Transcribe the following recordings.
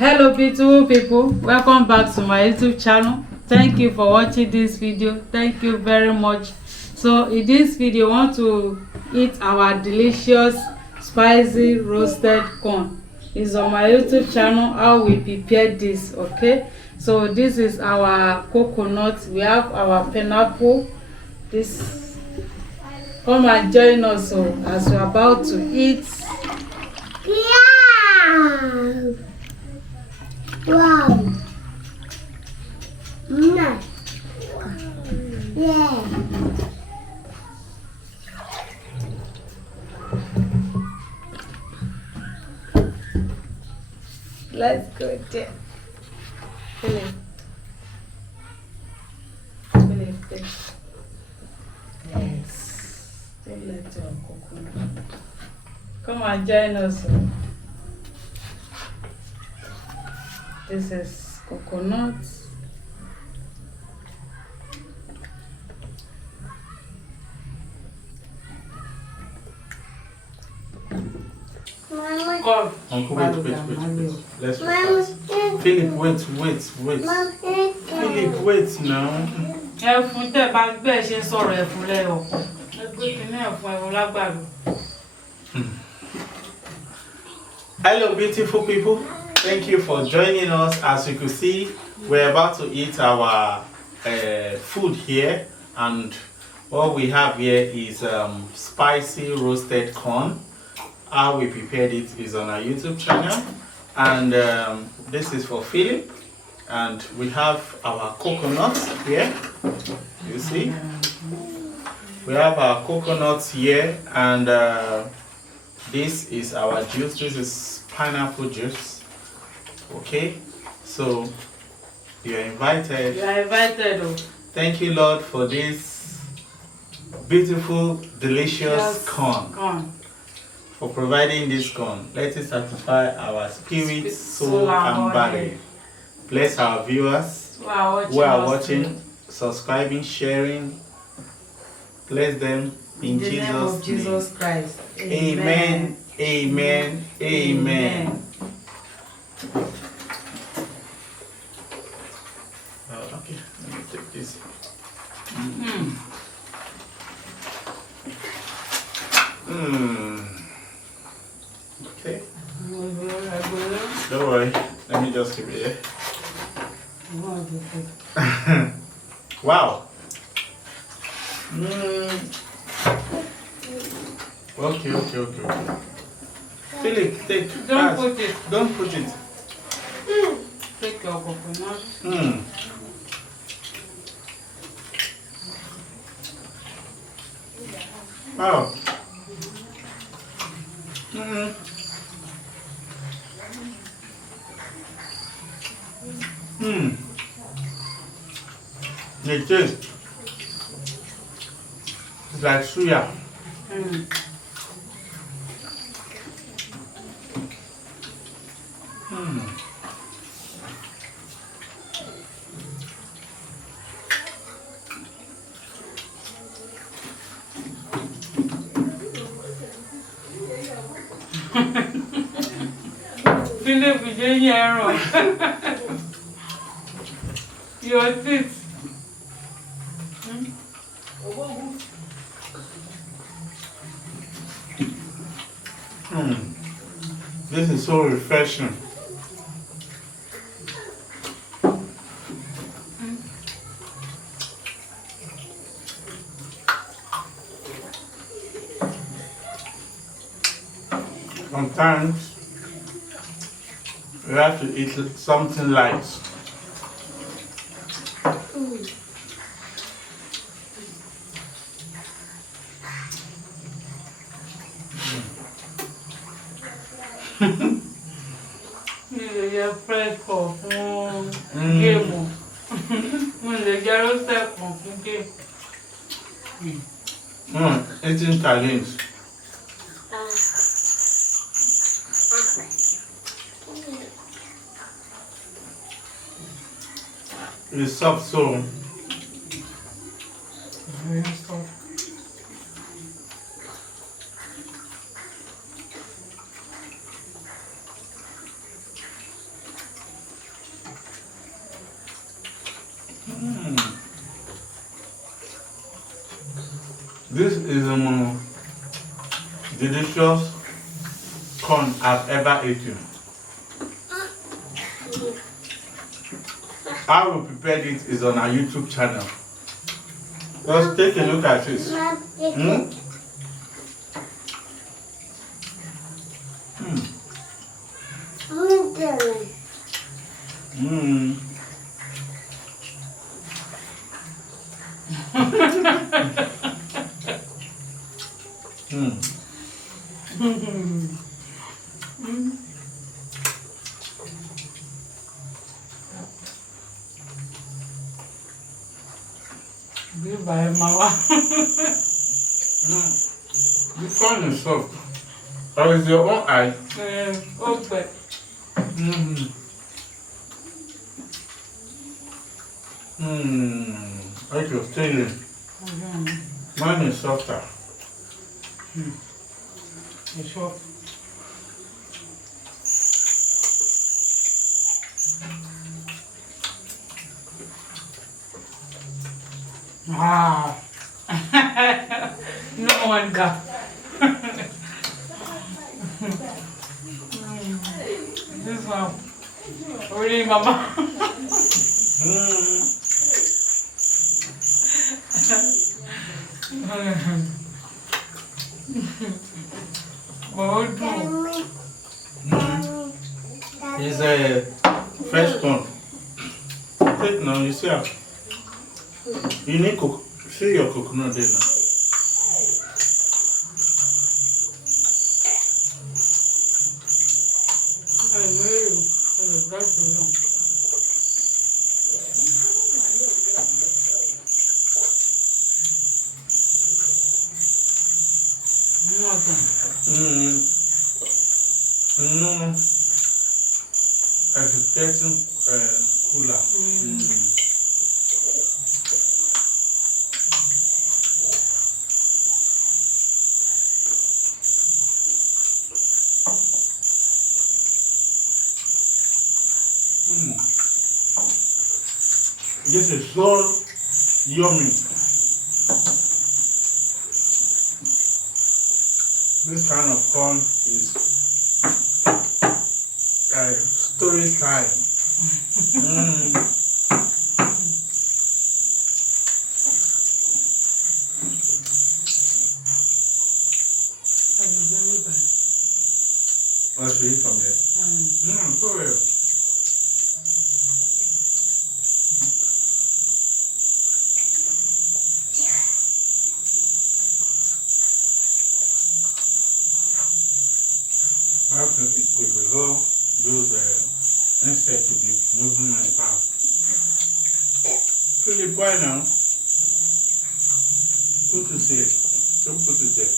Hello beautiful people, welcome back to my YouTube channel. Thank you for watching this video. Thank you very much. So in this video I want to eat our delicious spicy roasted corn. It's on my YouTube channel how we prepare this. Okay, so this is our coconut, we have our pineapple. This, come and join us as we're about to eat. Yeah. Wow. Nice. Yeah. Let's go there. Philip. Philip. Yes. Don't let your coconut. Come and join us. This is coconut. Mama. Come. Uncle, wait. Let's fast. Philip, wait. Philip, wait now. Ẹ̀fún tẹ́ bá gbé ṣe sọ̀rọ̀ ẹ̀fún lẹ́yọ̀. Ẹgbẹ́ kìíní ẹ̀fún ẹ̀rọ lágbàdo. Hello, beautiful people. Thank you for joining us. As you can see, we're about to eat our food here, and what we have here is spicy roasted corn. How we prepared it is on our YouTube channel, and this is for Philip. And we have our coconuts here. You see, we have our coconuts here, and this is our juice. This is pineapple juice. Okay, so you are invited. You are invited. Thank you, Lord, for this beautiful, delicious corn. For providing this corn. Let it satisfy our spirit, soul, and body. Bless our viewers who are watching, subscribing, sharing. Bless them in the name of Jesus name. Christ. Amen. Amen. Amen. Okay, let me take this. Okay. Don't worry. Let me just keep it here. Wow. Okay. Philip, take. Don't put it. Don't put it. Take your coconut. Wow. The taste is like suya. Philip, you didn't hear your teeth. This is so refreshing. Sometimes you have to eat something light. You're fresh for game. When the girl said for game. Eating challenge. It's soft, so Very soft. This is the most delicious corn I've ever eaten. How we prepared it is on our YouTube channel. Just take a look at this. Mm? Mm. Goodbye, Mama. This corn is soft. Or is your own eye? Open. Like you're stealing. Mine is softer. It's soft. Ah. No wonder. This one. Really, Mama. It's a fresh corn. Take now, you see how you need cook. See your coconut there now. No, I should get some cooler. This is so yummy. This kind of corn is story time. What should you eat from here? Go ahead. I have to eat quick because those insects will be moving my back. Philip, why now? Put it there. Don't put it there.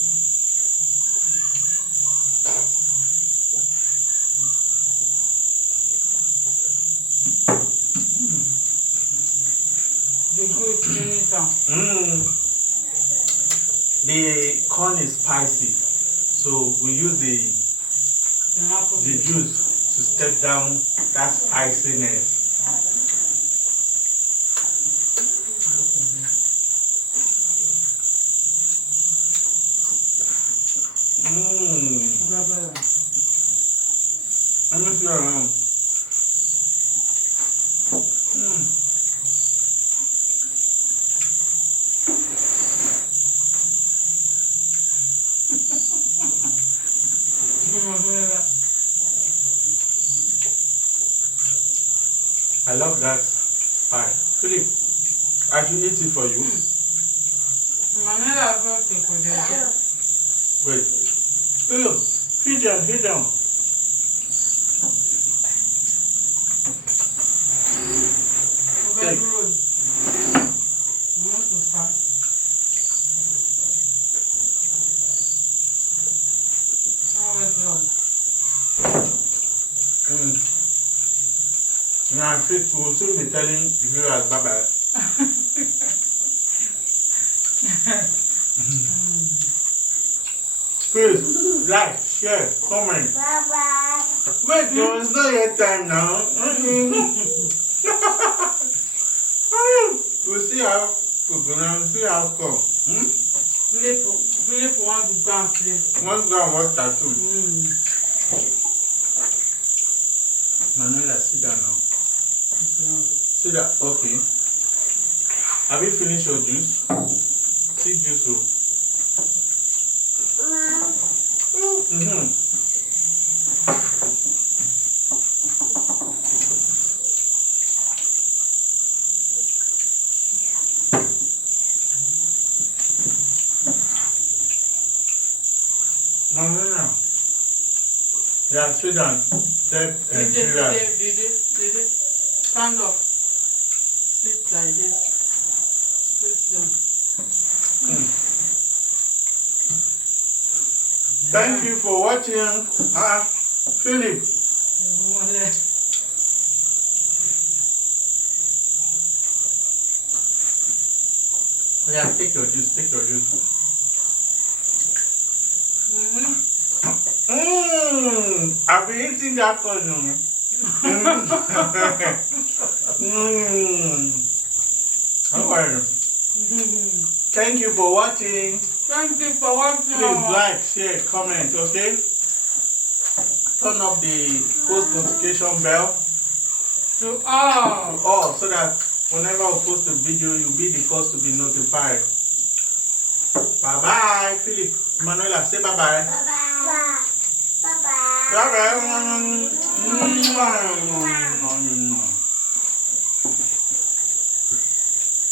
The corn is spicy, so we use the juice to step down that spiciness. Let me see around. I love that pie. Philip, I should eat it for you. Wait. Philip, sit down, sit down. Take. Now, we'll soon be telling viewers bye-bye. Please, like, share, comment. Bye-bye. Wait, no, it's not yet time now. We'll see how come. Philip want to go and play. Want to go and watch cartoon? Mm. Manuela, sit down now. So, Sit down. Okay. Have you finished your juice? See juice. Mm-hmm. Manuela. Yeah, sit down. Take did it? Stand up. Sit like this. Face down. Thank you for watching. Philip. Yeah, take your juice. Take your juice. I've been eating that for you. Okay. Thank you for watching. Thank you for watching. Please like, share, comment, okay? Turn up the post notification bell To all. so that whenever I post a video, you'll be the first to be notified. Bye bye, Philip. Manuela, say bye bye. Bye-bye. Bye-bye. Bye bye.